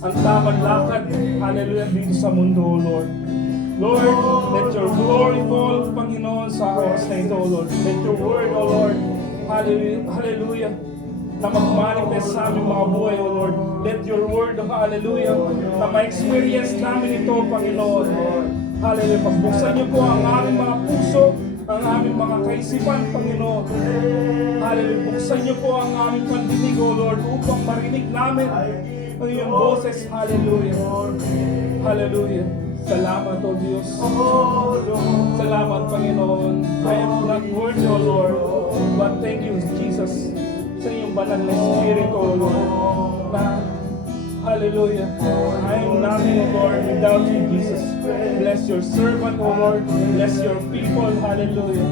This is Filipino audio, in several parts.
ang tamang lakad, hallelujah, dito sa mundo, Lord. Lord, let your glory fall, Panginoon, sa oras na ito, Lord. Let your word, O Lord, hallelujah, na mag-manifest sa aming mga buhay, O Lord. Let your word, hallelujah, na ma-experience namin ito, Panginoon. Hallelujah, pagbuksan niyo po ang aming mga puso, ang aming mga kaisipan, Panginoon. Hallelujah, buksan niyo po ang aming pandinig, O Lord, upang marinig namin ang iyong boses. Hallelujah. Hallelujah. Salamat, O Diyos. Salamat, Panginoon. I am not worthy, O Lord, but thank you, Jesus, sa iyong banal na Espiritu, O Lord, na hallelujah. I am nothing, O Lord, without you, Jesus. Bless your servant, O Lord. Bless your people, hallelujah.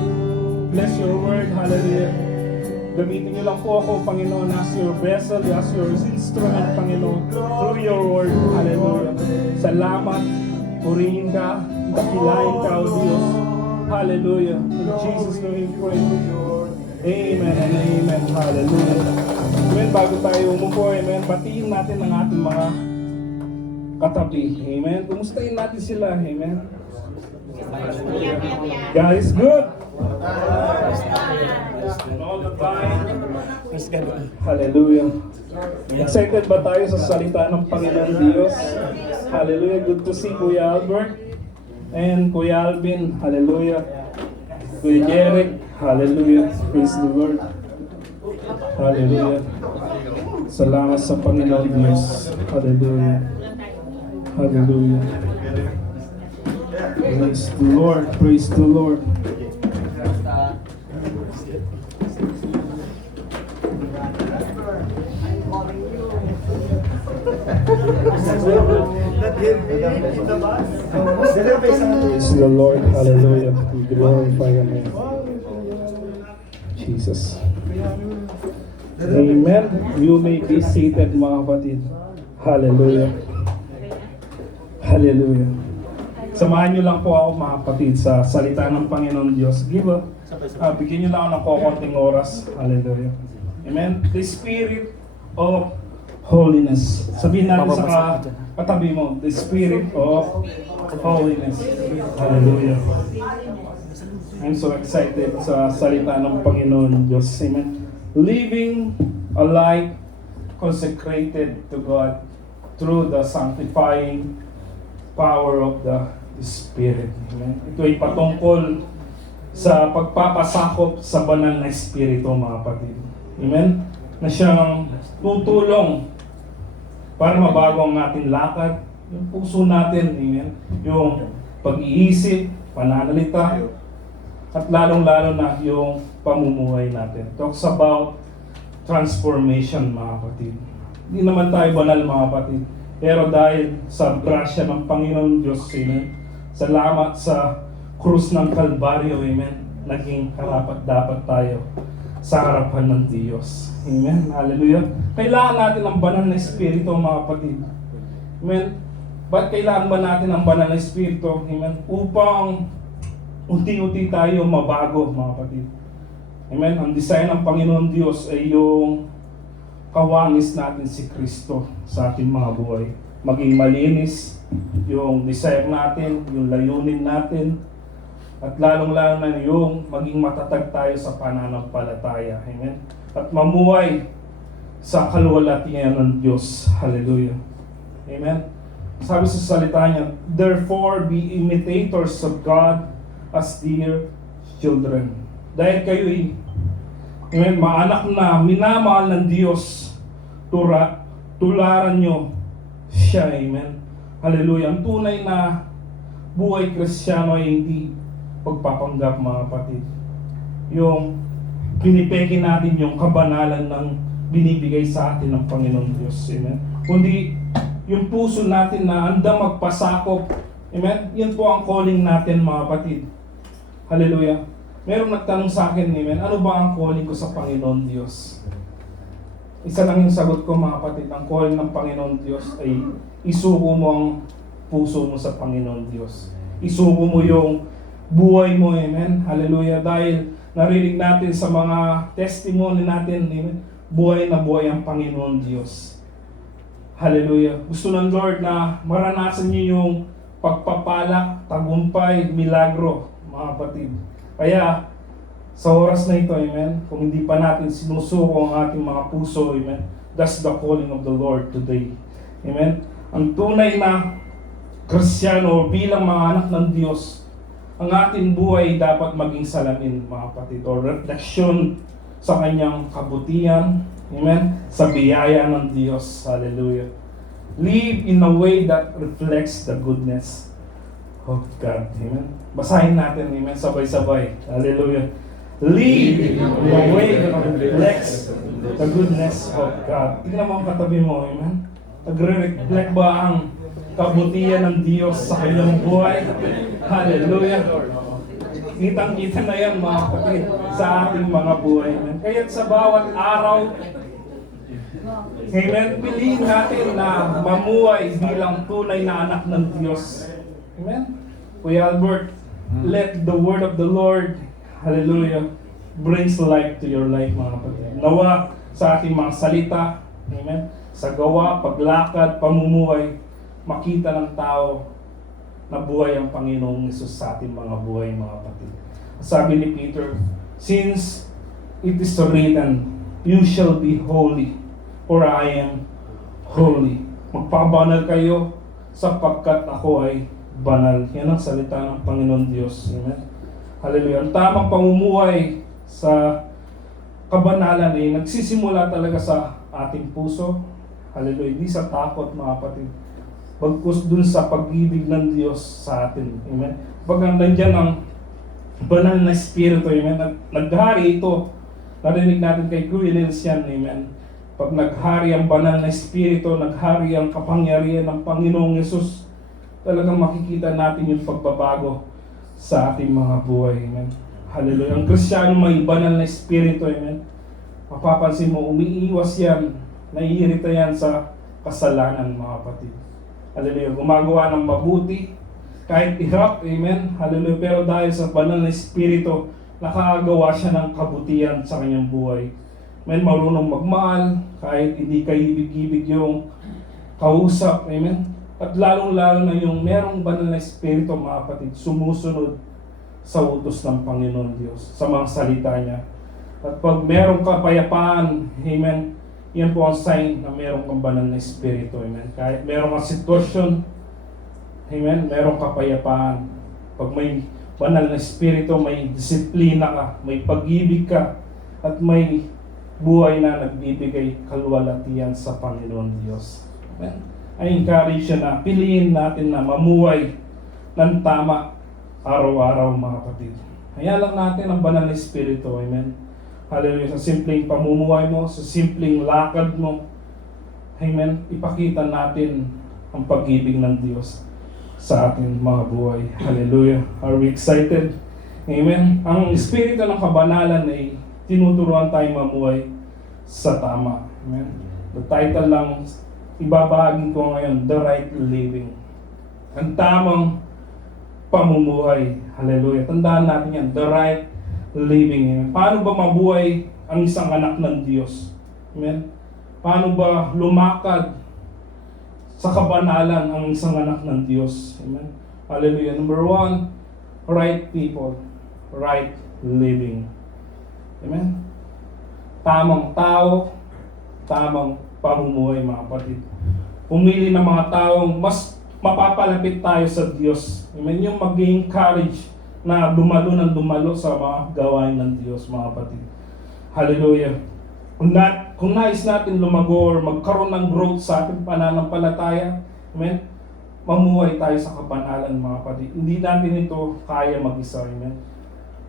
Bless your word, hallelujah. Gamitin niyo lang po ako, Panginoon, as your vessel, as your instrument, Panginoon, through your word, hallelujah. Salamat, purihin ka, dakilain ka, O Diyos. Hallelujah. In Jesus' name we pray. Amen and amen. Hallelujah. Amen. Bago tayo umupo, amen, batiin natin ang ating mga katabi. Amen. Kumustahin natin sila. Amen. God is good. And all the time. Hallelujah. Excited ba tayo sa salita ng Panginoon Diyos? Hallelujah. Good to see Kuya Albert and Kuya Alvin. Hallelujah. Kuya Jeric. Hallelujah. Praise the Lord. Hallelujah. Salamat sa Panginoon Diyos. Hallelujah. Hallelujah. Praise the Lord. Praise the Lord. Praise the Lord. Hallelujah. We glorify your name. Jesus. Amen. You may be seated, mga kapatid. Hallelujah. Hallelujah. Samahan niyo lang po ako, mga kapatid, sa salita ng Panginoon Diyos. Bigyan niyo lang ako ng konting oras. Hallelujah. Amen. The Spirit of Holiness. Sabihin natin sa katabi mo, the Spirit of Holiness. Hallelujah. I'm so excited sa salita ng Panginoon Diyos. Amen. Living a life consecrated to God through the sanctifying power of the Spirit. Amen. Ito ay patungkol sa pagpapasakop sa banal na Espiritu, mga kapatid. Amen. Na siyang tutulong para mabago ang ating lakad, yung puso natin, amen, yung pag-iisip, pananalita, at lalong-lalo na yung pamumuhay natin. Talks about transformation, mga kapatid. Hindi naman tayo banal, mga kapatid. Pero dahil sa grasya ng Panginoon Diyos, amen, salamat sa krus ng Kalbaryo, amen, naging karapat-dapat tayo sa harapan ng Diyos. Amen. Hallelujah. Kailangan natin ang banal na Espiritu, mga kapatid. Amen. Ba't kailangan ba natin ang banal na Espiritu? Amen. Upang unti-unti tayo mabago, mga kapatid. Amen. Ang design ng Panginoon Diyos ay yung kawangis natin si Kristo sa ating mga buhay. Maging malinis yung desire natin, yung layunin natin, at lalong-lalo na yung maging matatag tayo sa pananampalataya. Amen. At mamuhay sa kaluwalhatian ng Diyos. Hallelujah. Amen. Sabi sa salita niya, therefore be imitators of God as dear children. Dahil kayo'y, amen, maanak na minamahal ng Diyos, tularan nyo siya. Amen. Hallelujah. Ang tunay na buhay Kristiyano ay hindi pagpapanggap, mga kapatid. Yung pinipeke natin yung kabanalan ng binibigay sa atin ng Panginoon Diyos. Amen. Kundi yung puso natin na handang magpasakop. Amen. Yun po ang calling natin, mga kapatid. Hallelujah. Merong nagtanong sa akin, amen, ano ba ang calling ko sa Panginoon Diyos? Isa lang yung sagot ko, mga kapatid. Ang calling ng Panginoon Diyos ay isuko mo ang puso mo sa Panginoon Diyos. Isuko mo yung buhay mo, amen. Hallelujah. Dahil narinig natin sa mga testimony natin, amen, buhay na buhay ang Panginoon Diyos. Hallelujah. Gusto ng Lord na maranasan niyo yung pagpapala, tagumpay, milagro, mga kapatid. Kaya, sa oras na ito, amen, kung hindi pa natin sinusuko ang ating mga puso, amen, that's the calling of the Lord today. Amen. Ang tunay na Kristiyano bilang mga anak ng Diyos, ang ating buhay dapat maging salamin, mga kapatid, o refleksyon sa kanyang kabutihan, amen, sa biyaya ng Diyos. Hallelujah. Live in a way that reflects the goodness of God. Amen. Basahin natin, amen, sabay-sabay. Hallelujah. Live in a way that reflects the goodness of God. Tingnan mo ang katabi mo, amen. Nagre-reflect ba ang kabutihan ng Diyos sa kanyang buhay? Hallelujah. Kitang-kita na yan, mga kapatid, sa ating mga buhay. Amen. Kaya sa bawat araw, amen, piliin natin na mamuhay bilang tunay na anak ng Diyos. Amen. Kuya Albert, let the word of the Lord, hallelujah, brings life to your life, mga kapatid. Nawa sa ating mga salita, amen, sa gawa, paglakad, pamumuhay, makita ng tao na buhay ang Panginoong Hesus sa ating mga buhay, mga kapatid. Sabi ni Peter, since it is written, you shall be holy, for I am holy. Magpabanal kayo sapagkat ako ay banal. Yan ang salita ng Panginoon Diyos. Amen. Hallelujah. Ang tamang pamumuhay sa kabanalan ay nagsisimula talaga sa ating puso. Hallelujah. Hindi sa takot, mga kapatid. Bagkus dun sa pag-ibig ng Diyos sa atin. Amen. Pag nandyan ang banal na Espiritu, amen. Naghari ito. Narinig natin kay Kuya Nils yan, amen. Pag naghari ang banal na Espiritu, naghari ang kapangyarihan ng Panginoong Hesus, talagang makikita natin yung pagbabago sa ating mga buhay. Amen. Hallelujah. Ang Kristiyano may banal na Espiritu. Amen. Mapapansin mo, umiiwas yan, naiirita yan sa kasalanan, mga kapatid. Hallelujah. Gumagawa ng mabuti, kahit ihap. Amen. Hallelujah. Pero dahil sa banal na Espiritu, nakagawa siya ng kabutihan sa kanyang buhay. Amen. Marunong magmahal, kahit hindi kaibig-ibig yung kausap. Amen. At lalong-lalo na yung merong banal na Espiritu, mga kapatid, sumusunod sa utos ng Panginoon Diyos, sa mga salita niya. At pag merong kapayapaan, amen, yan po ang sign na merong kang banal na Espiritu, amen. Kahit merong kang sitwasyon, amen, merong kapayapaan. Pag may banal na Espiritu, may disiplina ka, may pag-ibig ka, at may buhay na nagbibigay kaluwalhatian sa Panginoon Diyos. Amen. I encourage siya na piliin natin na mamuhay ng tama araw-araw, mga kapatid. Kaya lang natin ang banal na Espiritu, amen. Hallelujah. Sa simpleng pamumuhay mo, sa simpleng lakad mo, amen, ipakita natin ang pag-ibig ng Diyos sa ating mga buhay. Hallelujah. Are we excited? Amen. Ang Espiritu ng kabanalan ay tinuturuan tayong mamuhay sa tama. Amen. The title lang ibabahagi ko ngayon, the right living. Ang tamang pamumuhay. Hallelujah. Tandaan natin yan, the right living. Paano ba mabuhay ang isang anak ng Diyos? Amen. Paano ba lumakad sa kabanalan ang isang anak ng Diyos? Amen. Hallelujah. Number 1, right people, right living. Amen. Tamang tao, tamang pamumuhay, mga kapatid. Pumili ng mga taong mas mapapalapit tayo sa Diyos. Amen. Yung mag-encourage na dumalo ng dumalo sa mga gawain ng Diyos, mga kapatid. Hallelujah. Kung nais natin lumago or magkaroon ng growth sa ating pananampalataya, amen, mamuhay tayo sa kabanalan, mga kapatid. Hindi natin ito kaya mag-isa, amen.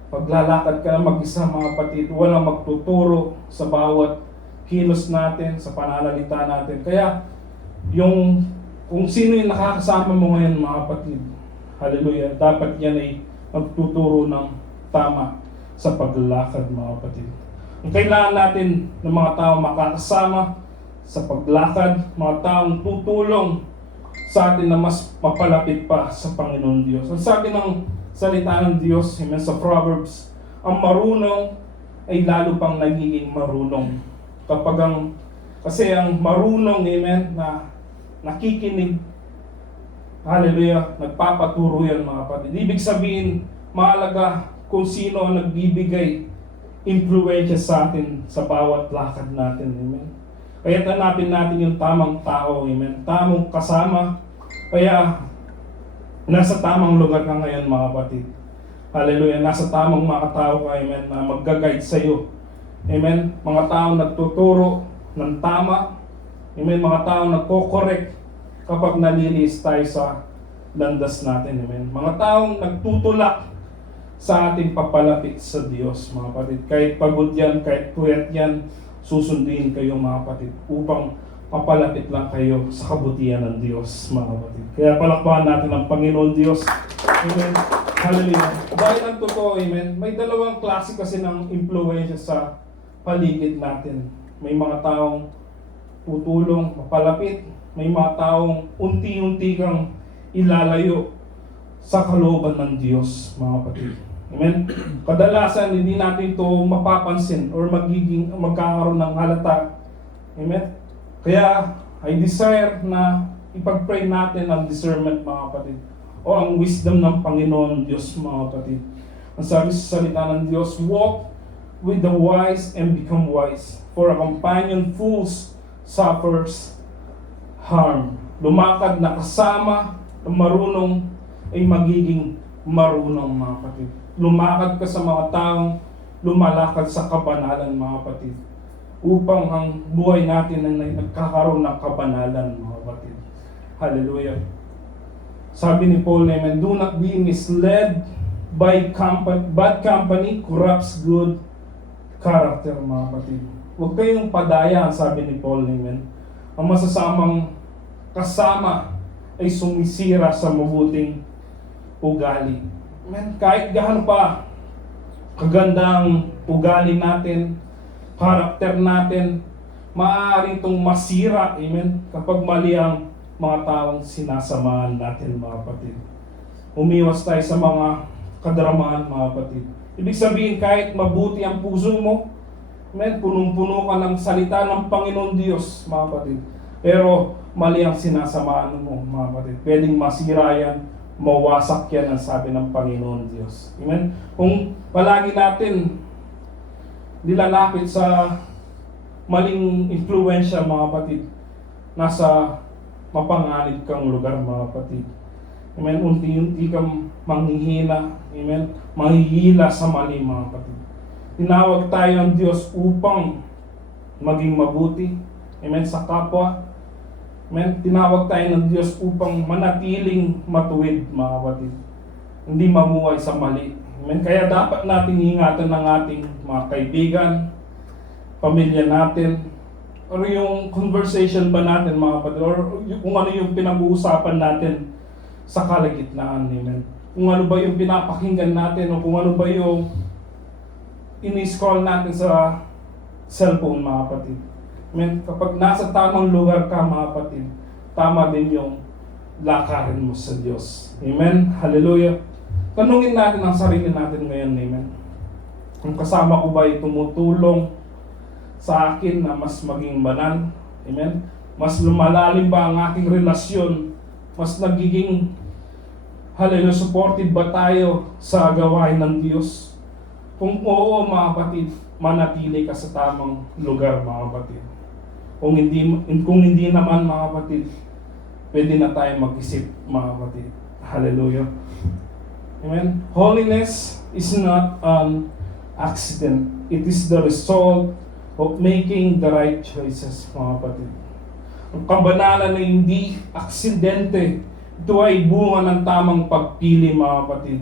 Paglalakad ka na mag-isa, mga kapatid, walang magtuturo sa bawat kilos natin, sa pananalita natin. Kaya, kung sino yung nakakasama mo ngayon, mga kapatid, hallelujah, dapat yan ay magtuturo ng tama sa paglalakad, mga kapatid. Ang kailangan natin ng mga tao makakasama sa paglakad, mga taong tutulong sa atin na mas mapalapit pa sa Panginoon Diyos. Ang sabi ng salita ng Diyos, amen, sa Proverbs, ang marunong ay lalo pang nagiging marunong. Kasi ang marunong, amen, na nakikinig. Hallelujah. Nagpapaturo yan mga kapatid. Ibig sabihin, mahalaga kung sino ang nagbibigay impluwensya sa atin sa bawat lakad natin. Amen. Kaya hanapin natin yung tamang tao. Amen. Tamang kasama. Kaya nasa tamang lugar ka ngayon mga kapatid. Hallelujah. Nasa tamang mga tao ka. Amen. Na mag-guide sa iyo. Amen. Mga taong nagtuturo ng tama. Amen. Mga taong nagko-correct kapag nalilis tayo sa landas natin. Amen. Mga taong nagtutulak sa ating papalapit sa Diyos, mga kapatid. Kahit pagod yan, kahit puyat yan, susunduin kayo mga kapatid upang papalapit lang kayo sa kabutihan ng Diyos, mga kapatid. Kaya palakpakan natin ang Panginoon Diyos. Amen. Hallelujah. Dahil ang totoo, amen, may dalawang klase kasi ng impluwensya sa paligid natin. May mga taong tutulong, papalapit. May mga taong unti-unti kang ilalayo sa kalooban ng Diyos, mga kapatid. Amen? Kadalasan, hindi natin ito mapapansin or magkakaroon ng halata. Amen? Kaya, I desire na ipag-pray natin ang discernment, mga kapatid. O ang wisdom ng Panginoon Diyos, mga kapatid. Ang sabi sa salita ng Diyos, walk with the wise and become wise. For a companion fools suffers harm. Lumakad na kasama ng marunong ay magiging marunong, mga kapatid. Lumakad ka sa mga taong lumalakad sa kabanalan, mga kapatid. Upang ang buhay natin ay nagkakaroon ng kabanalan, mga kapatid. Hallelujah. Sabi ni Paul, amen, do not be misled by bad company corrupts good character, mga kapatid. Huwag kayong padaya, sabi ni Paul, amen. Ang masasamang kasama ay sumisira sa mabuting ugali. Amen. Kahit gaano pa kaganda ang ugali natin, karakter natin, maaaring itong masira, amen, kapag mali ang mga taong sinasamahan natin, mga kapatid. Umiwas tayo sa mga kadramahan, mga kapatid. Ibig sabihin, kahit mabuti ang puso mo, amen, punong-puno ka ng salita ng Panginoon Diyos, mga kapatid. Pero mali ang sinasamahan mo, mga kapatid. Pwedeng masira yan, mawasak yan ang sabi ng Panginoon Diyos. Amen? Kung palagi natin nilalapit sa maling impluwensya, mga kapatid, nasa mapanganib kang lugar, mga kapatid. Amen? Unti-unti kang manghihina. Amen? Manghihila sa mali, mga kapatid. Tinawag tayo ng Diyos upang maging mabuti. Amen? Sa kapwa. Amen? Tinawag tayo ng Diyos upang manatiling matuwid, mga kapatid. Hindi mamuhay sa mali. Amen? Kaya dapat natin ingatan ng ating mga kaibigan, pamilya natin, or yung conversation ba natin, mga kapatid, or kung ano yung pinag-uusapan natin sa kalagitnaan. Amen? Kung ano ba yung pinapakinggan natin, o kung ano ba yung ini-scroll natin sa cellphone, mga kapatid. Amen. Kapag nasa tamang lugar ka, mga kapatid, tama din yung lakarin mo sa Diyos. Amen. Hallelujah. Tanungin natin ang sarili natin ngayon. Amen. Ang kasama ko ba ay tumutulong sa akin na mas maging banal? Amen. Mas lumalalim ba ang aking relasyon? Mas nagiging, hallelujah, supported ba tayo sa gawain ng Diyos? Kung oo, mga kapatid, manatili ka sa tamang lugar, mga kapatid. Kung hindi naman, mga kapatid, pwede na tayo mag-isip, mga kapatid. Hallelujah. Amen. Holiness is not an accident. It is the result of making the right choices, mga kapatid. Ang kabanalan na hindi aksidente. Ito ay bunga ng tamang pagpili, mga kapatid.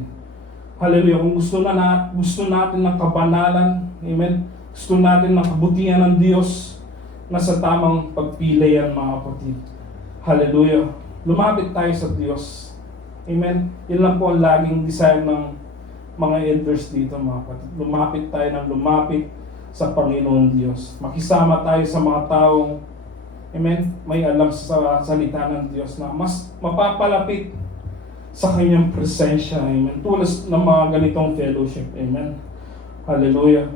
Hallelujah. Kung gusto natin ng kabanalan, amen, gusto natin ng kabutihan ng Diyos, nasa tamang pagpili yan, mga kapatid. Hallelujah. Lumapit tayo sa Diyos. Amen. Yan lang po ang laging desire ng mga elders dito, mga kapatid. Lumapit tayo ng lumapit sa Panginoon Diyos. Makisama tayo sa mga taong, amen, may alam sa salita ng Diyos na mas mapapalapit sa kanyang presensya. Amen. Tulad ng mga ganitong fellowship. Amen. Hallelujah.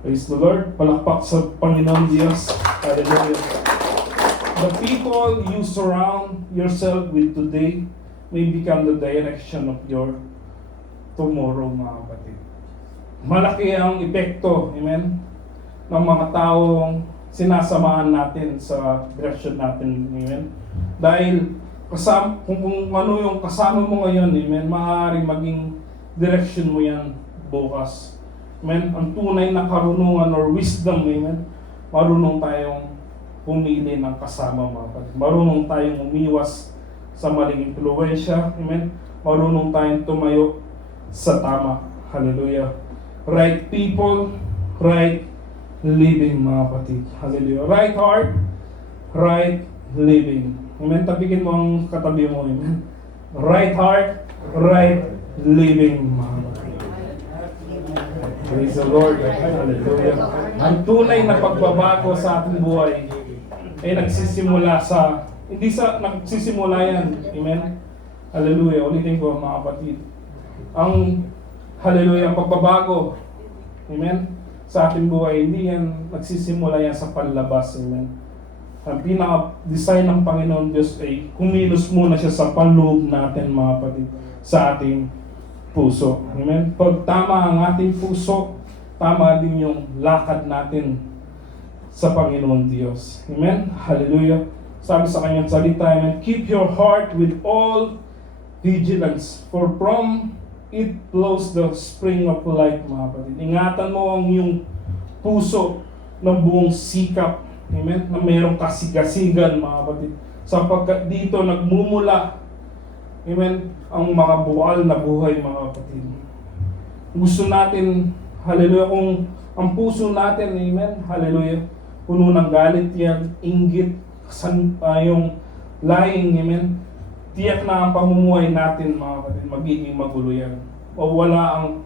Praise the Lord. Palakpak sa Panginoon Diyos. Hallelujah. the people you surround yourself with today may become the direction of your tomorrow, mga kapatid. Malaki ang epekto, amen, ng mga taong sinasamahan natin sa direction natin, amen. Dahil kung ano yung kasama mo ngayon, amen, maaaring maging direction mo yan bukas. Amen. Ang tunay na karunungan or wisdom, amen, marunong tayong pumili ng kasama, mga kapatid. Marunong tayong umiwas sa maling impluwensya, amen. Marunong tayong tumayo sa tama. Hallelujah. Right people, right living, mga kapatid. Hallelujah. Right heart, right living. Amen. Tabikin mo ang katabi mo, amen. Right heart, right living, mga kapatid. Praise the Lord. Hallelujah. Ang tunay na pagbabago sa ating buhay ay nagsisimula sa, nagsisimula yan. Amen. Hallelujah. Ulitin ko, mga kapatid. Ang hallelujah, ang pagbabago, amen, sa ating buhay, hindi yan nagsisimula yan sa panlabas. Amen. Ang pinaka-design ng Panginoon Diyos ay kumilos muna siya sa panloob natin, mga kapatid, sa ating puso. Amen. Pag tama ang ating puso, tama din yung lakad natin sa Panginoon Diyos. Amen. Hallelujah. Sabi sa kanyang salita, amen, keep your heart with all vigilance, for from it flows the spring of life, mga kapatid. Ingatan mo ang iyong puso ng buong sikap. Amen. Na mayroong kasigasigan, mga kapatid. Sapagkat dito nagmumula, amen, ang mga buwal na buhay, mga kapatid. Gusto natin, hallelujah, kung ang puso natin, amen, hallelujah, puno ng galit yan, inggit, yung lying, amen, tiyak na ang pamumuhay natin, mga kapatid, magiging magulo yan. O wala ang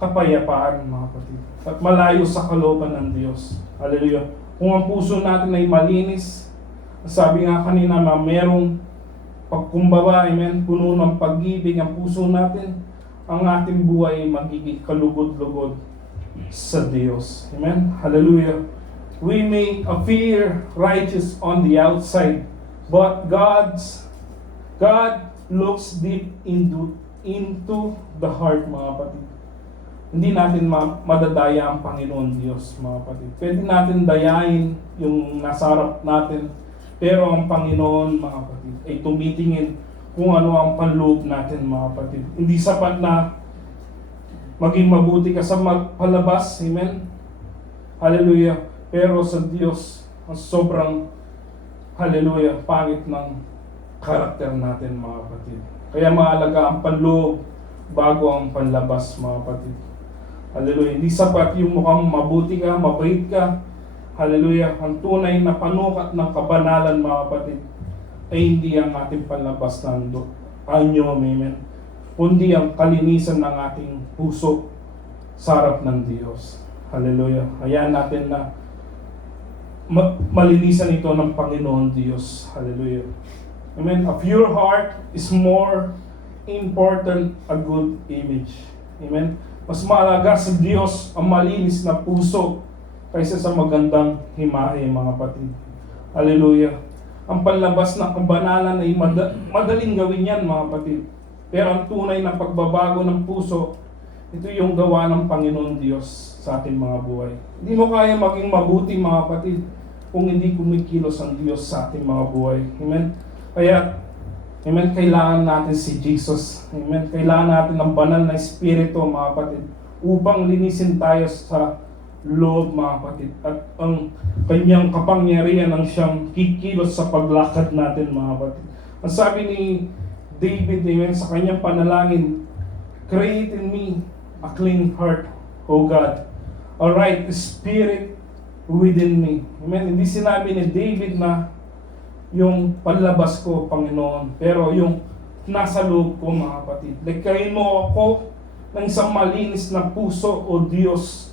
kapayapaan, mga kapatid. At malayo sa kalooban ng Diyos. Hallelujah. Kung ang puso natin ay malinis, sabi nga kanina na merong pagkumbaba, amen, puno ng pag-ibig ang puso natin, ang ating buhay ay magiging kalugod-lugod sa Diyos. Amen? Hallelujah. We may appear righteous on the outside, but God looks deep into the heart, mga kapatid. Hindi natin madadaya ang Panginoon Diyos, mga kapatid. Pwede natin dayain yung nasa harap natin, pero ang Panginoon, mga kapatid, ay tumitingin kung ano ang panloob natin, mga kapatid. Hindi sapat na maging mabuti ka sa palabas, amen? Hallelujah. Pero sa Diyos, ang sobrang, hallelujah, pangit ng karakter natin, mga kapatid. Kaya mahalaga ang panloob bago ang panlabas, mga kapatid. Hallelujah. Hindi sapat yung mukhang mabuti ka, mabait ka. Hallelujah. Ang tunay na panukat ng kabanalan, mga kapatid, ay hindi ang ating panlabas ng anyo, amen, kundi ang kalinisan ng ating puso sa harap ng Diyos. Hallelujah. Hayaan natin na malinisan ito ng Panginoon Diyos. Hallelujah. Amen. A pure heart is more important a good image. Amen. Mas mahalaga sa Diyos ang malinis na puso kaysa sa magandang himahe, mga kapatid. Hallelujah. Ang panlabas ng kabanalan ay madaling gawin yan, mga kapatid. Pero ang tunay na pagbabago ng puso, ito yung gawa ng Panginoon Diyos sa ating mga buhay. Hindi mo kaya maging mabuti, mga kapatid, kung hindi kumikilos ang Diyos sa ating mga buhay. Amen? Kaya, amen, kailangan natin si Jesus. Amen? Kailangan natin ng banal na Espiritu, mga kapatid, upang linisin tayo sa loob, mga kapatid. At ang kanyang kapangyarihan ang siyang kikilos sa paglakad natin, mga kapatid. Ang sabi ni David, amen, sa kanyang panalangin, create in me a clean heart, O God, a right spirit within me. Amen. Hindi sinabi ni David na yung panlabas ko, Panginoon, pero yung nasa loob ko, mga kapatid. Likayin mo ako ng isang malinis na puso, O Diyos,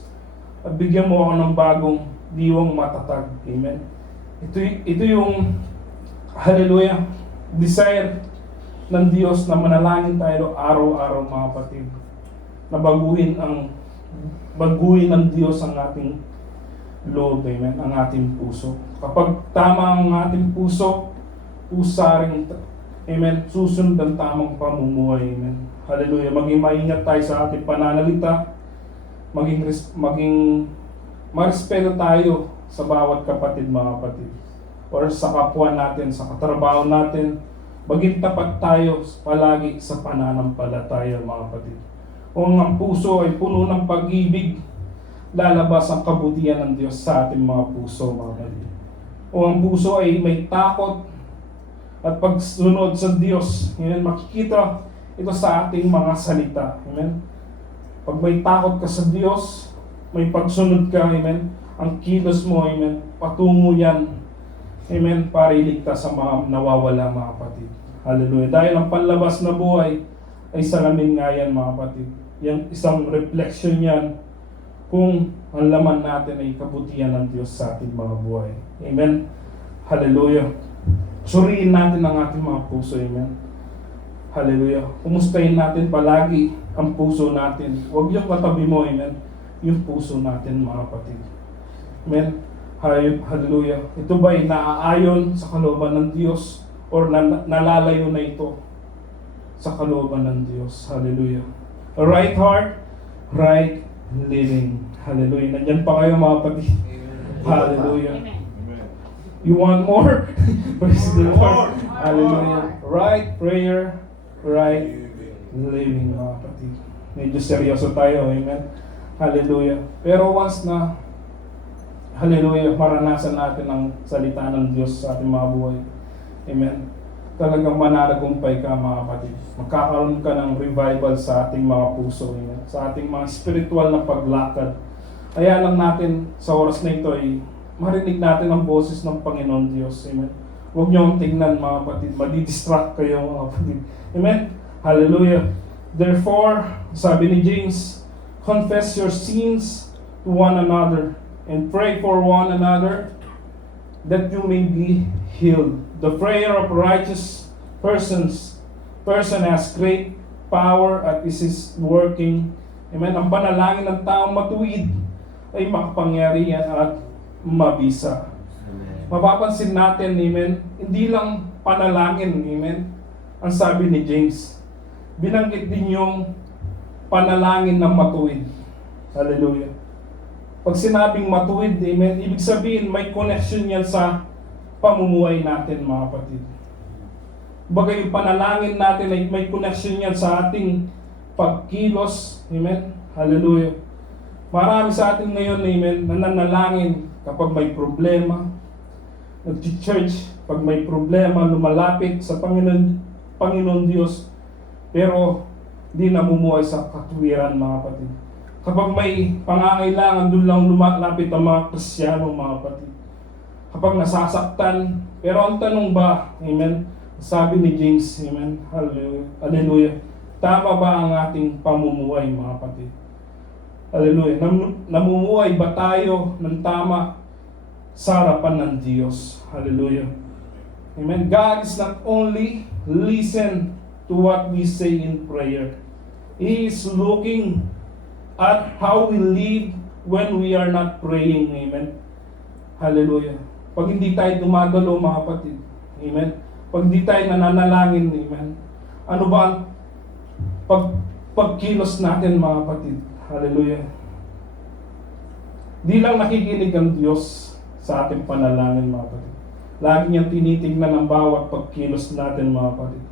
at bigyan mo ako ng bagong diwang matatag. Amen. Ito yung, hallelujah, desire ng Diyos na manalangin tayo araw-araw, mga kapatid. Na baguhin ng Diyos ang ating loob, amen, ang ating puso. Kapag tama ang ating puso, usaring, amen, susunod ang tamang pamumuhay, amen. Hallelujah. Maging maingat tayo sa ating pananalita, maging marespeto tayo sa bawat kapatid, mga kapatid, or sa kapwa natin, sa katrabaho natin. Maging tapat tayo palagi sa pananampalataya, mga kapatid. Kung ang puso ay puno ng pag-ibig, lalabas ang kabutihan ng Diyos sa ating mga puso, mga kapatid. Kung ang puso ay may takot at pagsunod sa Diyos, amen, makikita ito sa ating mga salita. Amen. Pag may takot ka sa Diyos, may pagsunod ka, amen, ang kilos mo, amen, patungo yan, amen, para iligtas sa mga nawawala, mga kapatid. Hallelujah. Dahil ang panlabas na buhay ay salamin nga yan, mga kapatid. Yung isang reflection yan kung ang laman natin ay kabutihan ng Diyos sa ating mga buhay. Amen. Hallelujah. Suriin natin ang ating mga puso. Amen. Hallelujah. Kumustahin natin palagi ang puso natin. Huwag yung katabi mo, amen, yung puso natin, mga kapatid. Amen. Hallelujah. Ito ba ay naaayon sa kalooban ng Diyos or nalalayo na ito sa kalooban ng Diyos? Hallelujah. A right heart, right living. Hallelujah. Nandyan pa kayo, mga kapatid. Hallelujah. You want more? Praise the Lord. Hallelujah. Right prayer, right living, mga kapatid. Medyo seryoso tayo, amen. Hallelujah. Pero once na, hallelujah, maranasan natin ang salita ng Diyos sa ating mga buhay, amen, talagang mananagumpay ka, mga kapatid. Magkakaroon ka ng revival sa ating mga puso, amen, sa ating mga spiritual na paglakad. Kaya lang natin sa oras na ito ay marinig natin ang boses ng Panginoon Diyos, amen. Huwag niyo akong tingnan, mga kapatid. Madi-distract kayo, mga kapatid. Amen? Hallelujah. Therefore, sabi ni James, confess your sins to one another and pray for one another that you may be healed. The prayer of righteous person has great power at is working. Amen? Ang panalangin ng taong matuwid ay makapangyarihan at mabisa. Mapapansin natin, amen, hindi lang panalangin, amen, ang sabi ni James. Binanggit din yung panalangin ng matuwid. Hallelujah. Pag sinabing matuwid, amen, ibig sabihin may connection yan sa pamumuhay natin, mga kapatid. Bagay yung panalangin natin ay may connection yan sa ating pagkilos, amen. Hallelujah. Marami sa atin ngayon, amen, nananalangin kapag may problema, nag-church, pag may problema, lumalapit sa Panginoon Diyos, pero di namumuhay sa katuwiran, mga kapatid. Kapag may pangangailangan, doon lang lumalapit ang mga Kristiyano, mga kapatid. Kapag nasasaktan, pero ang tanong ba, amen, sabi ni James, amen, hallelujah, tama ba ang ating pamumuhay, mga kapatid? Hallelujah. Namumuhay ba tayo ng tama sa harapan ng Diyos? Hallelujah. Amen. God is not only listen to what we say in prayer. He is looking at how we live when we are not praying. Amen. Hallelujah. Pag hindi tayo dumagalo, mga kapatid. Amen. Pag hindi tayo nananalangin, amen. Ano ba ang pagkilos natin, mga kapatid? Hallelujah. Di lang nakikinig ang Diyos sa ating panalangin, mga kapatid. Lagi niyang tinitignan ang bawat pagkilos natin, mga kapatid.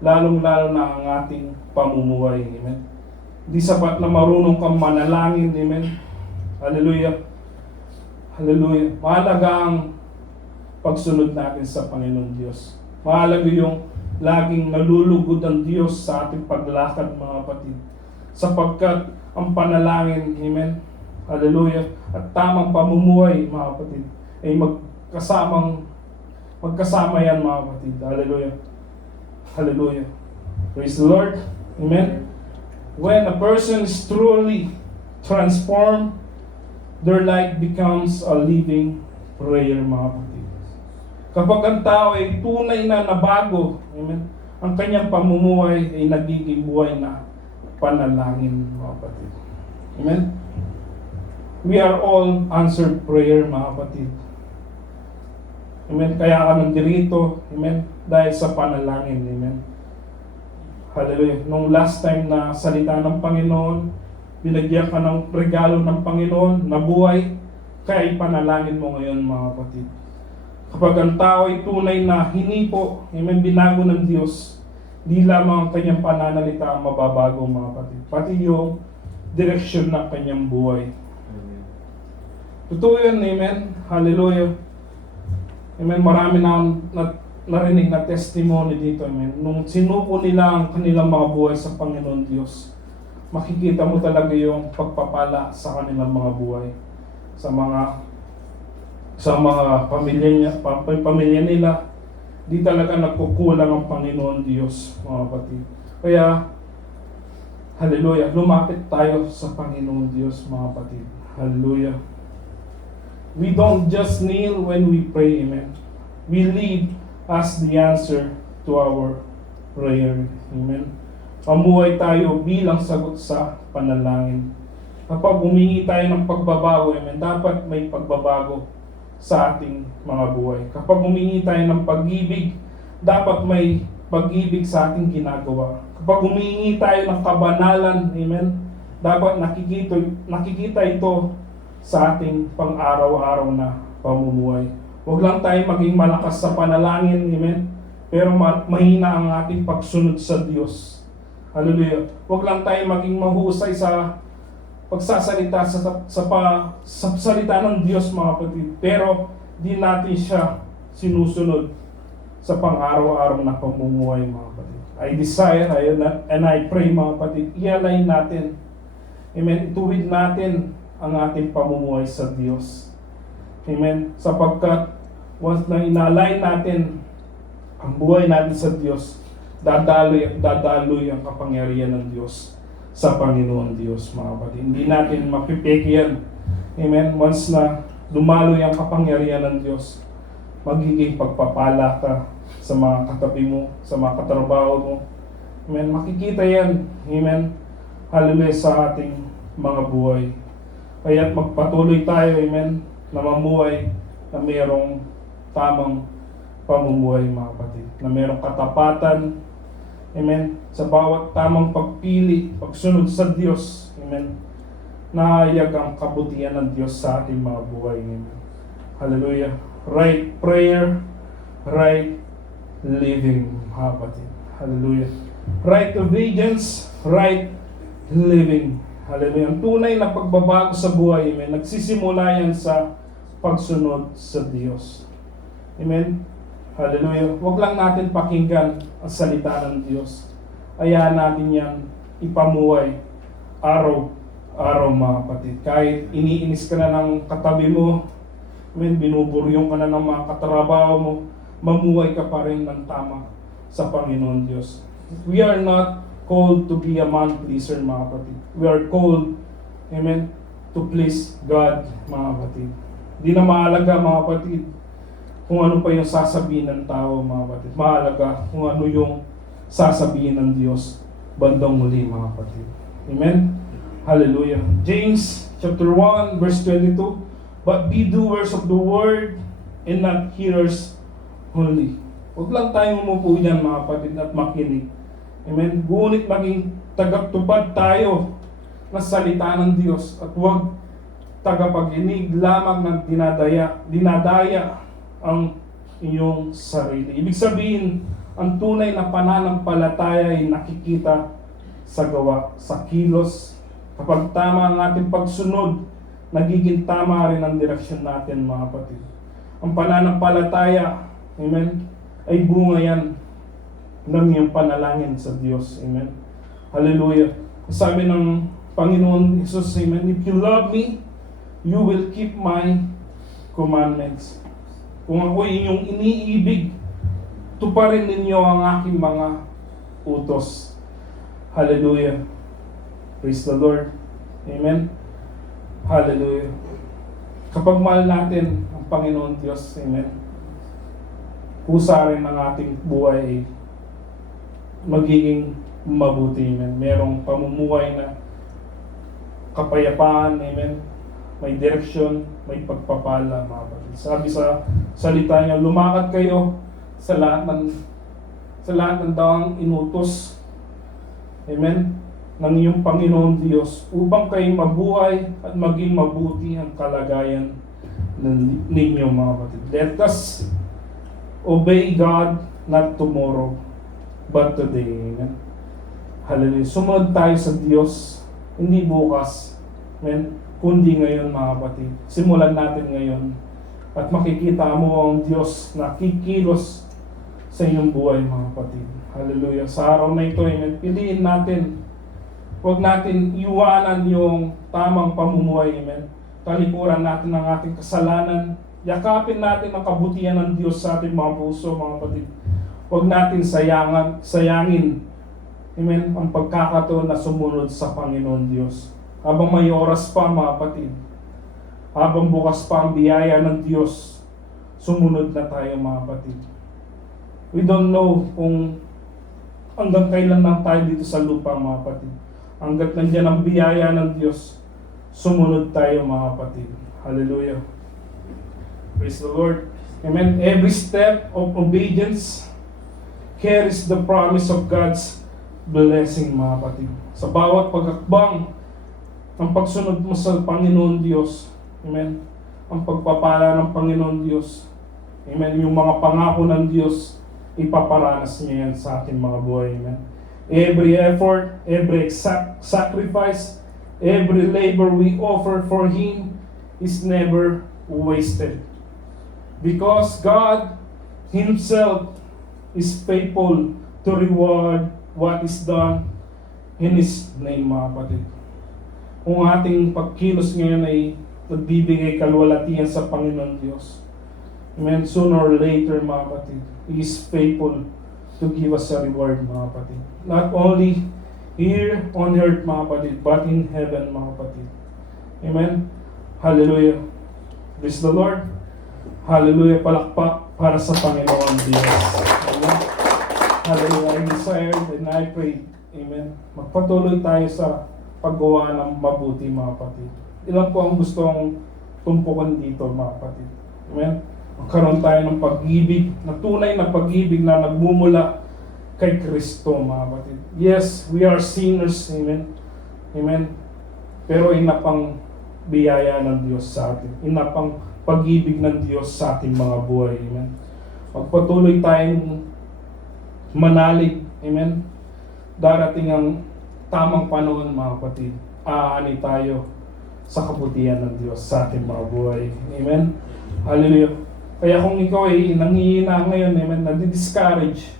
Lalong-lalo na ang ating pamumuhay. Amen. Di sapat na marunong kang manalangin. Amen. Hallelujah. Hallelujah. Mahalaga ang pagsunod natin sa Panginoon Diyos. Mahalaga yung laging nalulugod ang Diyos sa ating paglakad, mga kapatid. Sapagkat ang panalangin, amen, hallelujah, at tamang pamumuhay, mga kapatid, ay magkasama yan, mga kapatid. Hallelujah. Hallelujah. Praise the Lord. Amen. When a person is truly transformed, their life becomes a living prayer, mga kapatid. Kapag ang tao ay tunay na nabago, amen, ang kanyang pamumuhay ay nagiging buhay na panalangin, mga kapatid. Amen? We are all answered prayer, mga kapatid. Amen. Kaya ka nandirito, amen, dahil sa panalangin, amen. Hallelujah. Nung last time na salita ng Panginoon, binagyan ka ng regalo ng Panginoon, nabuhay, kaya ipanalangin mo ngayon, mga kapatid. Kapag ang tao ay tunay na hinipo, amen, binago ng Diyos, di lamang ang kanyang pananalita ang mababago, mga kapatid, pati yung direksyon ng kanyang buhay. Totoo yun, amen. Hallelujah. Amen. Marami na akong narinig na testimony dito, amen. Nung sinuko nila ang kanilang mga buhay sa Panginoon Diyos, makikita mo talaga yung pagpapala sa kanilang mga buhay. Sa mga pamilya nila, di talaga nagkukulang ang Panginoon Diyos, mga kapatid. Kaya, hallelujah, lumapit tayo sa Panginoon Diyos, mga kapatid. Hallelujah. We don't just kneel when we pray, amen. We live as the answer to our prayer, amen. Pamuhay tayo bilang sagot sa panalangin. Kapag humingi tayo ng pagbabago, amen, dapat may pagbabago sa ating mga buhay. Kapag humingi tayo ng pag-ibig, dapat may pag-ibig sa ating ginagawa. Kapag humingi tayo ng kabanalan, amen, dapat nakikita ito sa ating pang-araw-araw na pamumuhay. Huwag lang tayo maging malakas sa panalangin, amen, pero mahina ang ating pagsunod sa Diyos. Hallelujah. Huwag lang tayo maging mahusay sa pagsasalita sa salita ng Diyos, mga kapatid, pero di natin siya sinusunod sa pang-araw-araw na pamumuhay, mga kapatid. I desire and I pray, mga kapatid, i-align natin, amen, ituwid natin ang ating pamumuhay sa Diyos. Amen. Sapagkat once na ina-align natin ang buhay natin sa Diyos, dadaloy at dadaloy ang kapangyarihan ng Diyos sa Panginoon Diyos, mga kapatid. Hindi natin mapipeki yan. Amen. Once na dumaloy ang kapangyarihan ng Diyos, magiging pagpapala ka sa mga katabi mo, sa mga katrabaho mo. Amen. Makikita yan. Amen. Hallelujah sa ating mga buhay. Kaya magpatuloy tayo, amen, na mamuhay na mayroong tamang pamumuhay, mga kapatid. Na mayroong katapatan, amen, sa bawat tamang pagpili, pagsunod sa Diyos, amen, nahayag ang kabutihan ng Diyos sa ating mga buhay, amen. Hallelujah. Right prayer, right living, mga kapatid. Hallelujah. Right obedience, right living. Hallelujah. Ang tunay na pagbabago sa buhay, amen, nagsisimula yan sa pagsunod sa Diyos. Amen. Hallelujah. Huwag lang natin pakinggan ang salita ng Diyos. Hayaan natin yan ipamuhay araw-araw, mga kapatid. Kahit iniinis ka na ng katabi mo, amen, binuburyong ka na ng mga katrabaho mo, mamuhay ka pa rin ng tama sa Panginoon Diyos. We are not called to be a man pleaser, mga kapatid. We are called, amen, to please God, mga kapatid. Di na mahalaga, mga kapatid, kung ano pa yung sasabihin ng tao, mga kapatid. Mahalaga kung ano yung sasabihin ng Diyos bandang muli, mga kapatid. Amen? Hallelujah. James chapter 1 verse 22, but be doers of the word and not hearers only. Huwag lang tayong umupo dyan, mga kapatid, at makinig. Amen. Ngunit maging tagaptupad tayo ng salita ng Diyos at huwag tagapaginig lamang ng dinadaya ang inyong sarili. Ibig sabihin, ang tunay na pananampalataya ay nakikita sa gawa, sa kilos. Kapag tama ang ating pagsunod, nagiging tama rin ang direksyon natin, mga kapatid. Ang pananampalataya, amen, ay bunga yan ng iyong panalangin sa Diyos. Amen. Hallelujah. Sabi ng Panginoon Jesus, amen, if you love me, you will keep my commandments. Kung ako inyong iniibig, tuparin ninyo ang aking mga utos. Hallelujah. Praise the Lord. Amen. Hallelujah. Kapag mahal natin ang Panginoon Diyos, amen, pusa rin ng ating buhay magiging mabuti, amen. Merong pamumuhay na kapayapaan, amen. may direksyon, may pagpapala, mga kapatid. Sabi sa salita niya, lumakad kayo sa lahat ng dawang inutos, amen, ng iyong Panginoon Diyos, upang kayo mabuhay at maging mabuti ang kalagayan ninyo, mga kapatid. Let us obey God, not tomorrow, but today. Amen. Hallelujah. Sumunod tayo sa Diyos, hindi bukas, amen, kundi ngayon, mga kapatid. Simulan natin ngayon at makikita mo ang Diyos na kikilos sa inyong buhay, mga kapatid. Hallelujah. Sa araw na ito, amen, piliin natin. Huwag natin iwanan yung tamang pamumuhay, amen. Talikuran natin ang ating kasalanan. Yakapin natin ang kabutihan ng Diyos sa ating mga puso, mga kapatid. Huwag natin sayangin, amen, ang pagkakataon na sumunod sa Panginoon Diyos. Habang may oras pa, mga kapatid, habang bukas pa ang biyaya ng Diyos, sumunod na tayo, mga kapatid. We don't know kung hanggang kailan lang tayo dito sa lupa, mga kapatid. Hanggat nandiyan ang biyaya ng Diyos, sumunod tayo, mga kapatid. Hallelujah. Praise the Lord. Amen. Every step of obedience carries the promise of God's blessing, mga kapatid. Sa bawat pagakbang ang pagsunod mo sa Panginoon Diyos, amen, ang pagpapala ng Panginoon Diyos, amen, yung mga pangako ng Diyos, ipaparanas niya yan sa ating mga buhay, amen. Every effort, every sacrifice, every labor we offer for Him is never wasted. Because God Himself is faithful to reward what is done in His name, mga kapatid. Kung ating pagkilos ngayon ay nagbibigay kalwalatian sa Panginoon Diyos, amen, sooner or later, mga kapatid, He is faithful to give us a reward, mga kapatid. Not only here on earth, mga kapatid, but in heaven, mga kapatid. Amen. Hallelujah. Praise the Lord. Hallelujah. Palakpak para sa Panginoon Diyos. Amen. Hallelujah. I desired and I prayed. Amen. Magpatuloy tayo sa paggawa ng mabuti, mga kapatid. Ilan po ang gustong tumpukan dito, mga kapatid. Amen. Magkaroon tayo ng pag-ibig, na tunay na pag-ibig na nagmumula kay Kristo, mga kapatid. Yes, we are sinners. Amen. Amen. Pero inapang biyaya ng Diyos sa atin. Inapang pag-ibig ng Diyos sa ating mga buhay. Amen. Magpatuloy tayong manalig. Amen. Darating ang tamang panahon, mga kapatid. Aani tayo sa kabutihan ng Diyos sa ating mga buhay. Amen. Hallelujah. Kaya kung ikaw ay nanghihina ngayon, amen, nadi-discourage,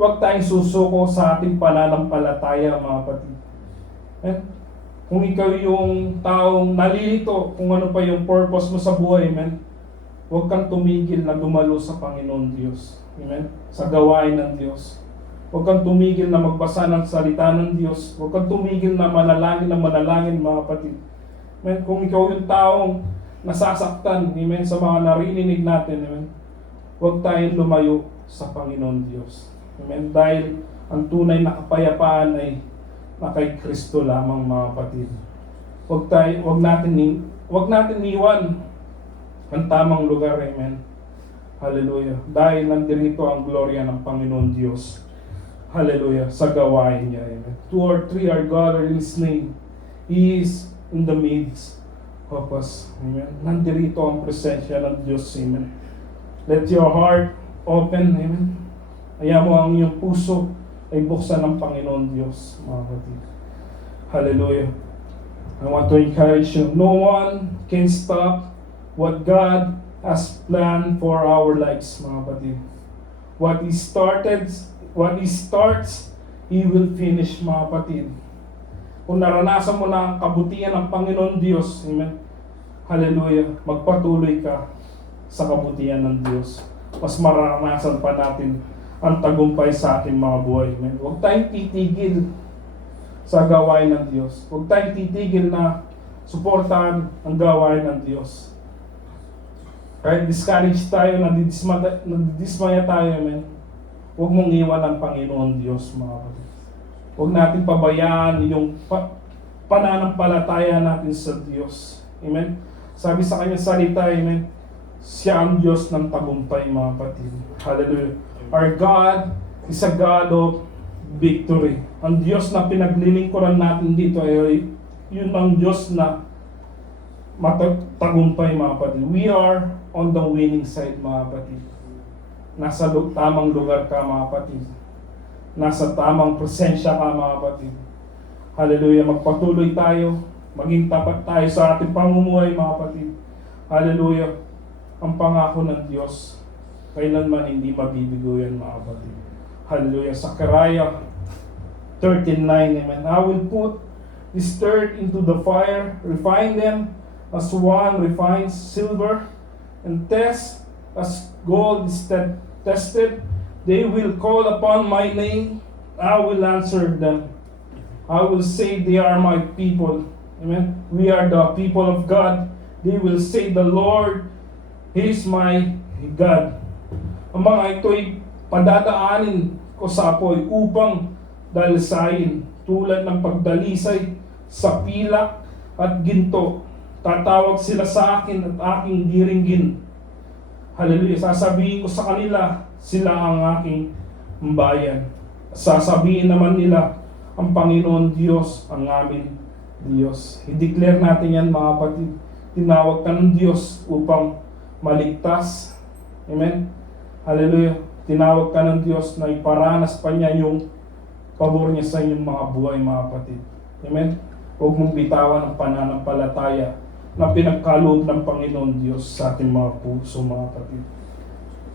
huwag tayong susuko sa ating pananampalataya, mga kapatid. Amen. Kung ikaw yung taong nalilito kung ano pa yung purpose mo sa buhay, amen, huwag kang tumigil na dumalo sa Panginoon Diyos. Amen. Sa gawain ng Diyos. Huwag kang tumigil na magbasa ng salita ng Diyos. Huwag kang tumigil na manalangin, mga kapatid. Amen. Kung ikaw yung taong nasasaktan, amen, sa mga narinig natin, amen, huwag tayong lumayo sa Panginoon Diyos. Amen. Dahil ang tunay na kapayapaan ay na kay Kristo lamang, mga kapatid. Huwag natin iwan ang tamang lugar, amen. Hallelujah. Dahil nandirito ang gloria ng Panginoon Diyos. Hallelujah. Sa gawain niya, amen. 2 or 3 are gathered in His name. He is in the midst of us. Amen. Nandirito ang presensya ng Diyos, amen. Let your heart open, amen. Ayaw mo ang iyong puso ay buksan ng Panginoon Diyos, mga kapatid. Hallelujah. I want to encourage you. No one can stop what God has planned for our lives, mga kapatid. What He starts, He will finish, mga kapatid. Kung naranasan mo na ang kabutihan ng Panginoon Diyos, amen, hallelujah, magpatuloy ka sa kabutihan ng Diyos. Mas maranasan pa natin ang tagumpay sa ating mga buhay. Amen. Huwag tayong titigil sa gawain ng Diyos. Huwag tayong titigil na suportahan ang gawain ng Diyos. Kahit discourage tayo, nadidismaya tayo, amen, huwag mong iwan ang Panginoon Diyos, mga kapatid. Huwag natin pabayaan yung pananampalataya natin sa Diyos. Amen? Sabi sa kanyang salita, amen, siya ang Diyos ng tagumpay, mga kapatid. Hallelujah. Our God is a God of victory. Ang Diyos na pinaglilingkuran natin dito ay yun ang Diyos na tagumpay, mga kapatid. We are on the winning side, mga kapatid. Nasa tamang lugar ka, mga kapatid. Nasa tamang presensya ka, mga kapatid. Hallelujah. Magpatuloy tayo. Maging tapat tayo sa ating pamumuhay, mga kapatid. Hallelujah. Ang pangako ng Diyos, kailanman hindi mabibigo yan, mga kapatid. Hallelujah. Zechariah 13:9, amen. I will put this dirt into the fire, refine them as one refines silver, and test as gold is tested. They will call upon my name, I will answer them. I will say they are my people. Amen. We are the people of God. They will say the Lord, He is my God. Ang mga ito'y padadaanin ko sa apoy upang dalisayin tulad ng pagdalisay sa pilak at ginto. Tatawag sila sa akin at aking diringgin. Hallelujah. Sasabihin ko sa kanila, sila ang aking bayan. Sasabihin naman nila, ang Panginoon Diyos ang amin Diyos. I-declare natin yan, mga kapatid. Tinawag ka ng Diyos upang maligtas. Amen? Hallelujah. Tinawag ka ng Diyos na iparanas pa niya yung pabor niya sa inyong mga buhay, mga kapatid. Amen? Huwag mong bitawan ang pananampalataya na pinagkaloob ng Panginoon Diyos sa ating mga puso, mga kapatid.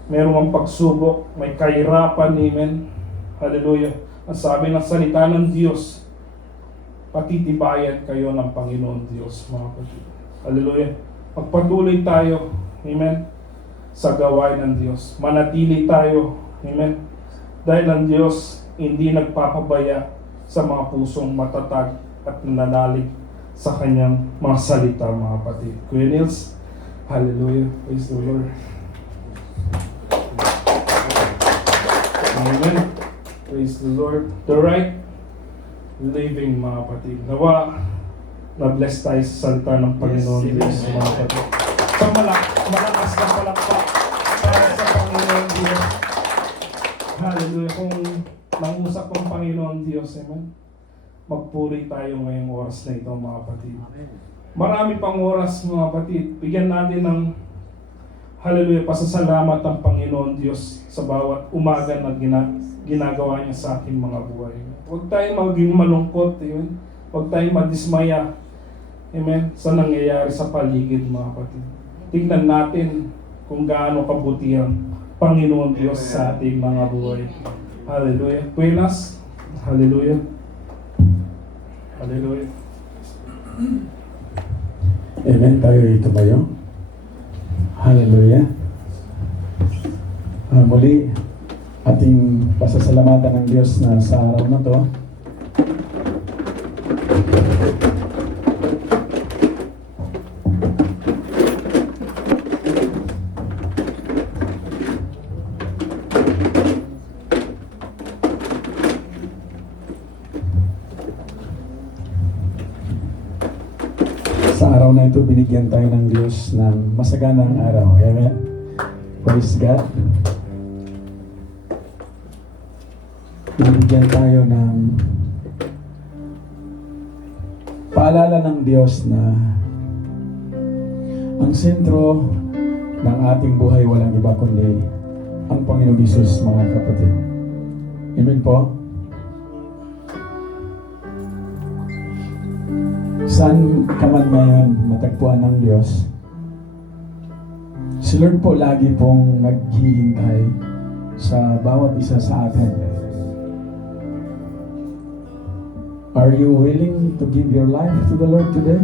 Merong ang pagsubok, may kahirapan, amen? Hallelujah. Ang sabi ng salita ng Diyos, patitibayan kayo ng Panginoon Diyos, mga kapatid. Hallelujah. Magpatuloy tayo, amen, sa gawain ng Diyos. Manatili tayo, amen, dahil ang Diyos hindi nagpapabaya sa mga pusong matatag at nananalig sa kanyang mga salita, mga kapatid. Kuya Nils, hallelujah, praise the Lord. Amen, praise the Lord. The right living, mga kapatid. Nawa, na-bless tayo sa salita ng Panginoon Diyos, mga kapatid. Sa malakas na palakpak para sa Panginoon Diyos. Hallelujah. Kung nangusap ang Panginoon Diyos, amen, magpuri tayo ngayong oras na ito, mga kapatid. Marami pang oras, mga kapatid. Bigyan natin ng hallelujah, pasasalamat ang Panginoon Diyos sa bawat umaga na ginagawa niya sa aking mga buhay. Huwag tayong maging malungkot, amen. Huwag tayong madismaya, amen, sa nangyayari sa paligid, mga kapatid. Tingnan natin kung gaano kabuti ang Panginoon Diyos sa ating mga buhay. Hallelujah. Buenas. Hallelujah. Hallelujah. Amen. Tayo tumayo. Hallelujah. Muli, ating pasasalamatan ng Diyos na sa araw na to. Sa araw na ito, binigyan tayo ng Diyos ng masaganang araw. Amen. Praise God. Binigyan tayo ng paalala ng Diyos na ang sentro ng ating buhay walang iba kundi ang Panginoon Jesus, mga kapatid. Amen po. Saan ka man ngayon matagpuan ng Diyos, si Lord po lagi pong naghihintay sa bawat isa sa atin. Are you willing to give your life to the Lord today?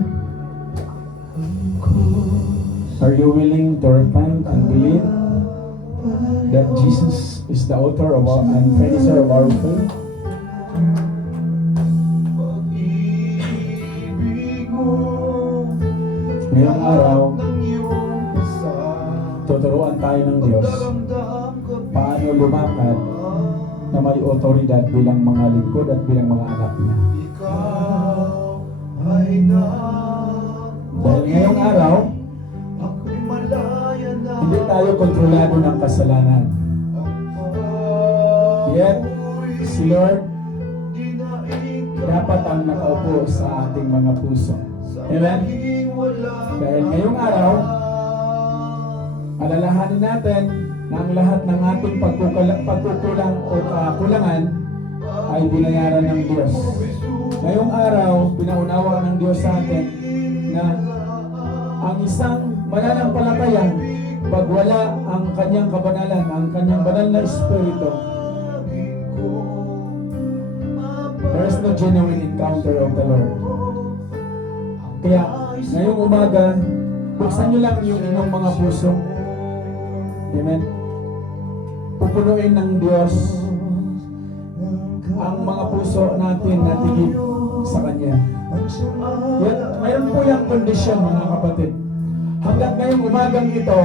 Are you willing to repent and believe that Jesus is the author of and finisher of our faith? Ngayong araw, tuturuan tayo ng Diyos paano lumakad na may otoridad bilang mga lingkod at bilang mga anak niya. Dahil ngayong araw, hindi tayo kontrolado ng kasalanan. Yet, si Lord dapat ang nakaupo sa ating mga puso. Amen? Dahil ngayong araw, alalahanin natin na ang lahat ng ating pagkukulang o kakulangan ay binayaran ng Diyos. Ngayong araw, pinaunawa ng Diyos sa atin na ang isang mananampalataya, pag wala ang kanyang kabanalan, ang kanyang banal na Espiritu, there is no genuine encounter of the Lord. Kaya, ngayong umaga, buksan nyo lang yung inyong mga puso. Amen? Pupunuin ng Diyos ang mga puso natin na tigip sa Kanya. Yan, mayroon po yung kondisyon, mga kapatid. Hanggat ngayong umagang ito,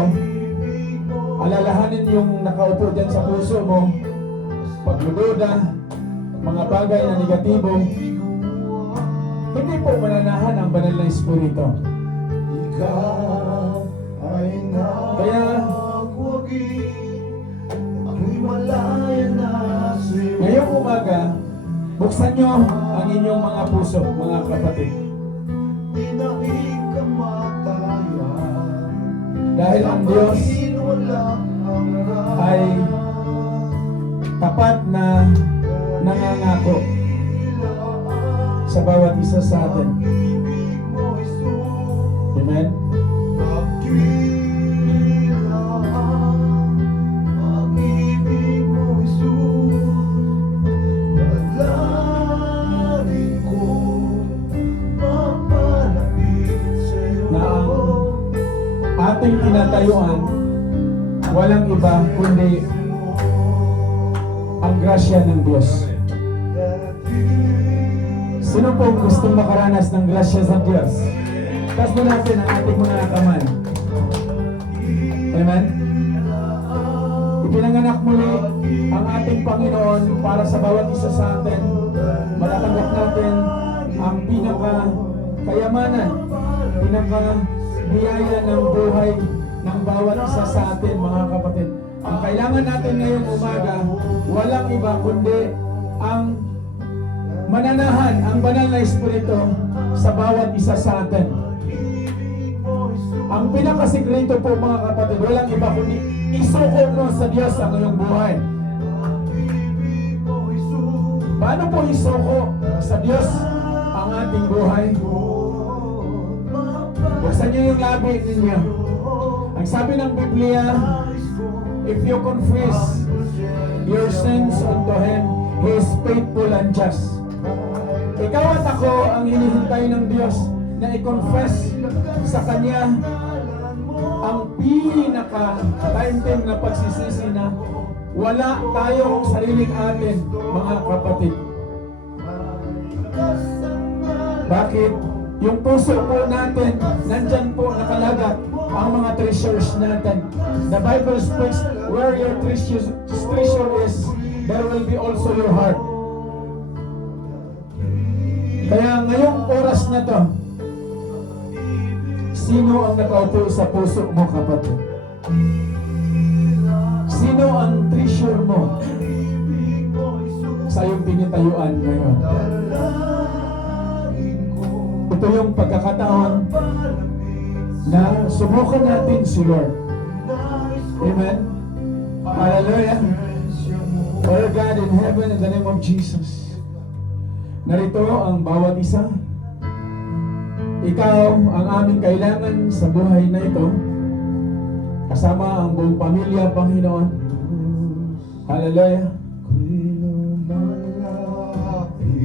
alalahanin yung nakaupo dyan sa puso mo, paglududa, mga bagay na negatibo, hindi po mananahan ang banal na Espiritu. Kaya, ngayong umaga, buksan nyo ang inyong mga puso, mga kapatid. Dahil ang Diyos ay tapat na nangangako sa bawat isa sa atin. Amen? Na ang ating tinatayuan, walang iba kundi ang grasya ng Diyos. Sino po gustong makaranas ng grasya sa Diyos? Taas mo natin ang ating mga kamay. Amen? Ipinanganak muli ang ating Panginoon para sa bawat isa sa atin. Matatanggap natin ang pinaka-kayamanan, pinaka-biyaya ng buhay ng bawat isa sa atin, mga kapatid. Ang kailangan natin ngayong umaga, walang iba kundi ang mananahan ang banal na Espiritu sa bawat isa sa atin. Ang pinakasikreto po, mga kapatid, walang iba kundi isuko mo sa Diyos ang iyong buhay. Paano po isuko sa Diyos ang ating buhay? Buksan niyo yung labi ninyo. Ang sabi ng Biblia, if you confess your sins unto Him, He is faithful and just. Ikaw at ako ang hinihintay ng Diyos na i-confess sa Kanya ang pinaka-time-time na pagsisisi na wala tayong sariling atin, mga kapatid. Bakit? Yung puso po natin, nandyan po nakalagat ang mga treasures natin. The Bible speaks, where your treasure is, there will be also your heart. Kaya ngayong oras na to, sino ang nakaupo sa puso mo, kapatid? Sino ang treasure mo sa iyong pinitayuan ngayon? Ito yung pagkakataon na subukan natin si Lord. Amen? Hallelujah! Our God in heaven, in the name of Jesus, narito ang bawat isa. Ikaw ang aming kailangan sa buhay na ito, kasama ang buong pamilya, Panginoon. Hallelujah!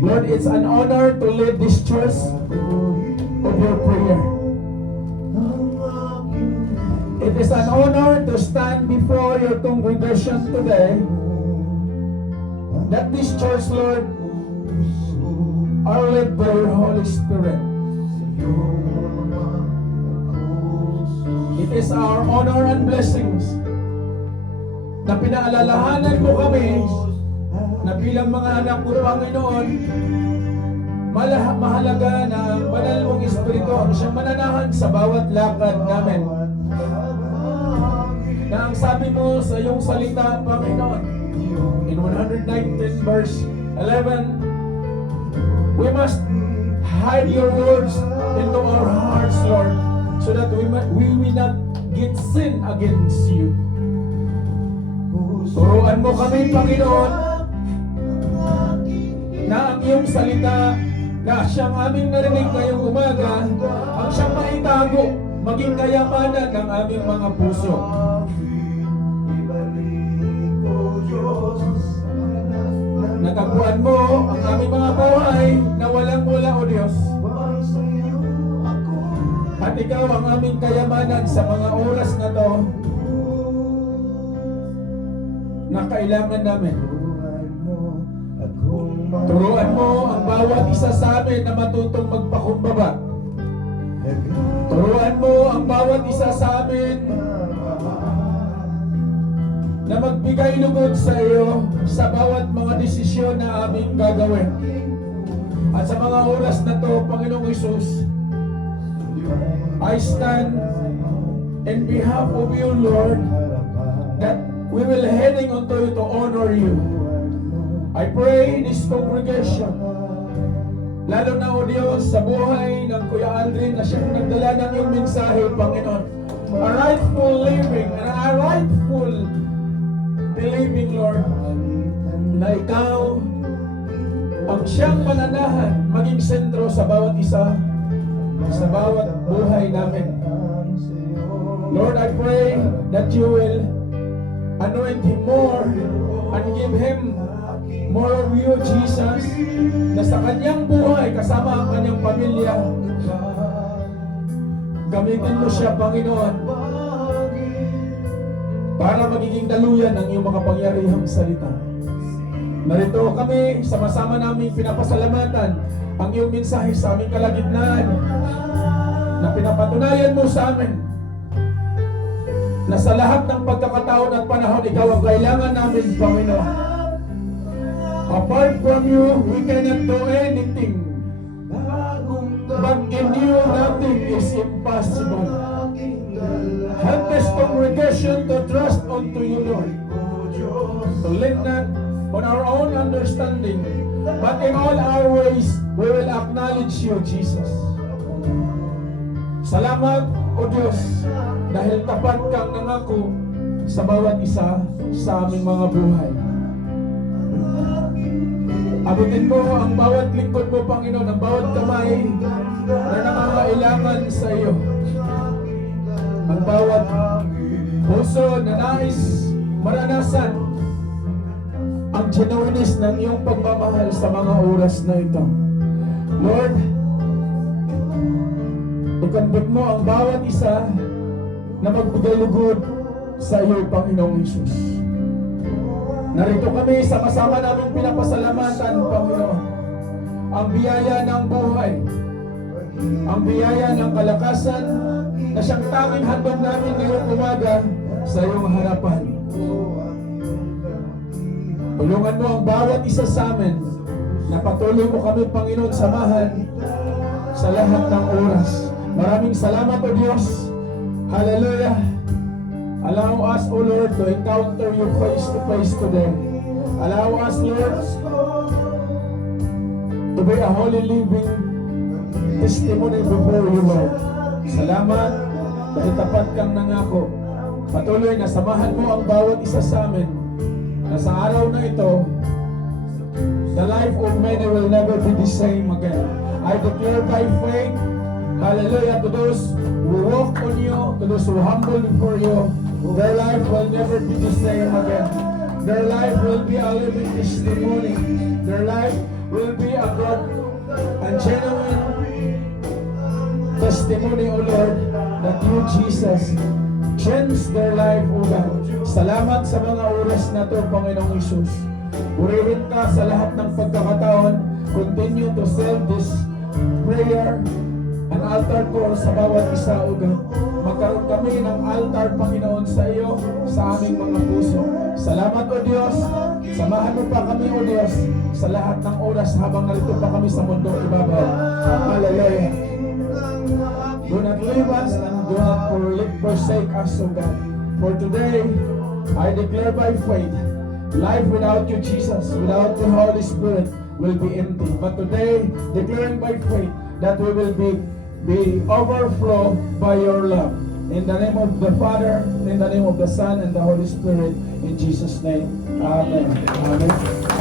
Lord, it's an honor to lead this church of your prayer. It is an honor to stand before your congregation today, that this church, Lord, are led by your Holy Spirit. It is our honor and blessings na pinaalalahanan mo kami na bilang mga anak mo, Panginoon, mahalaga na ang banal mong Espiritu ang siyang mananahan sa bawat lakad namin. Na ang sabi mo sa iyong salita, Panginoon, in 119 verse 11, we must hide your words into our hearts, Lord, so that we will not get sin against you. Turuan mo kami, Panginoon, na ang iyong salita na siyang aming narinig ngayong umaga, ang siyang maitago, maging kayamanan ng aming mga puso. Natagpuan mo ang aming mga buhay na walang-wala, O Diyos. At ikaw ang aming kayamanan sa mga oras na to na kailangan namin. Turuan mo ang bawat isa sa amin na matutong magpakumbaba. Turuan mo ang bawat isa sa amin na magbigay lugod sa iyo sa bawat mga desisyon na aming gagawin. At sa mga oras na to, Panginoong Hesus, I stand in behalf of you, Lord, that we will heading unto you to honor you. I pray this congregation, lalo na, O Diyos, sa buhay ng Kuya Aldrin na siyang nagdala ng iyong mensahe, Panginoon, a rightful living and a rightful believing, Lord, na ikaw ang siyang mananahan, maging sentro sa bawat isa, sa bawat buhay namin. Lord, I pray that you will anoint him more and give him more of you, Jesus, na sa kanyang buhay, kasama ang kanyang pamilya, gamitin mo siya, Panginoon, para magiging daluyan ng iyong makapangyarihang salita. Narito kami, sama-sama namin pinapasalamatan ang iyong mensahe sa aming kalagitnaan, na pinapatunayan mo sa amin na sa lahat ng pagkakataon at panahon, ikaw ang kailangan namin, Panginoon. Apart from you, we cannot do anything. But in you, nothing is impossible. Help this congregation to trust unto you, Lord. To lean not on our own understanding, but in all our ways, we will acknowledge you, Jesus. Salamat, O Diyos, dahil tapat kang nangako sa bawat isa sa aming mga buhay. Abutin mo ang bawat lingkod mo, Panginoon, ang bawat kamay na nangangailangan sa iyo. Ang bawat puso na nais maranasan ang genuineness ng iyong pagmamahal sa mga oras na ito. Lord, ikonvert mo ang bawat isa na magbigay lugod sa iyo, Panginoong Hesus. Narito kami, sama-sama namin pinapasalamatan, Panginoon, ang biyaya ng buhay, ang biyaya ng kalakasan na siyang tanging handog namin ngayong umaga sa iyong harapan. Tulungan mo ang bawat isa sa amin na patuloy mo kami, Panginoon, samahan sa lahat ng oras. Maraming salamat, O Diyos. Hallelujah. Allow us, O Lord, to encounter you face to face today. Allow us, Lord, to be a holy living testimony before you, Lord. Salamat dahil tapat kang nangako. Patuloy na samahan mo ang bawat isa sa amin na sa araw na ito, the life of many will never be the same again. I declare by faith, hallelujah, to those who walk on you, to those who humble before you, their life will never be the same again. Their life will be a living testimony. Their life will be a God and genuine testimony, O Lord, that you, Jesus, change their life, O God. Salamat sa mga oras na to, Panginoong Hesus. Purihin ka sa lahat ng pagkakataon. Continue to send this prayer an altar call sa bawat isa, O God. Magkaroon kami ng altar, Panginoon, sa iyo, sa aming mga puso. Salamat, O Diyos, Samahan mo pa kami, O Diyos, sa lahat ng oras habang narito pa kami sa mundong ibabaw. Hallelujah. Do not leave us and do not forsake us, O God. For today, I declare by faith, life without you, Jesus, without the Holy Spirit, will be empty. But today, declaring by faith that we will be overflow by your love. In the name of the Father, in the name of the Son, and the Holy Spirit, in Jesus' name. Amen. Amen.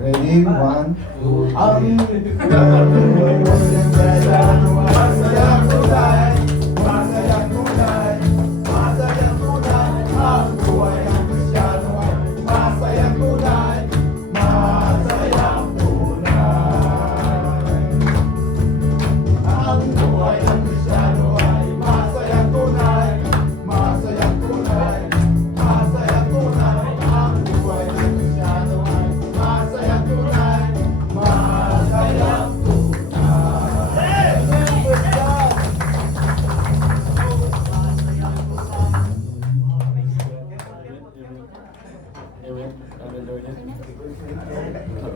Ready? One. Ang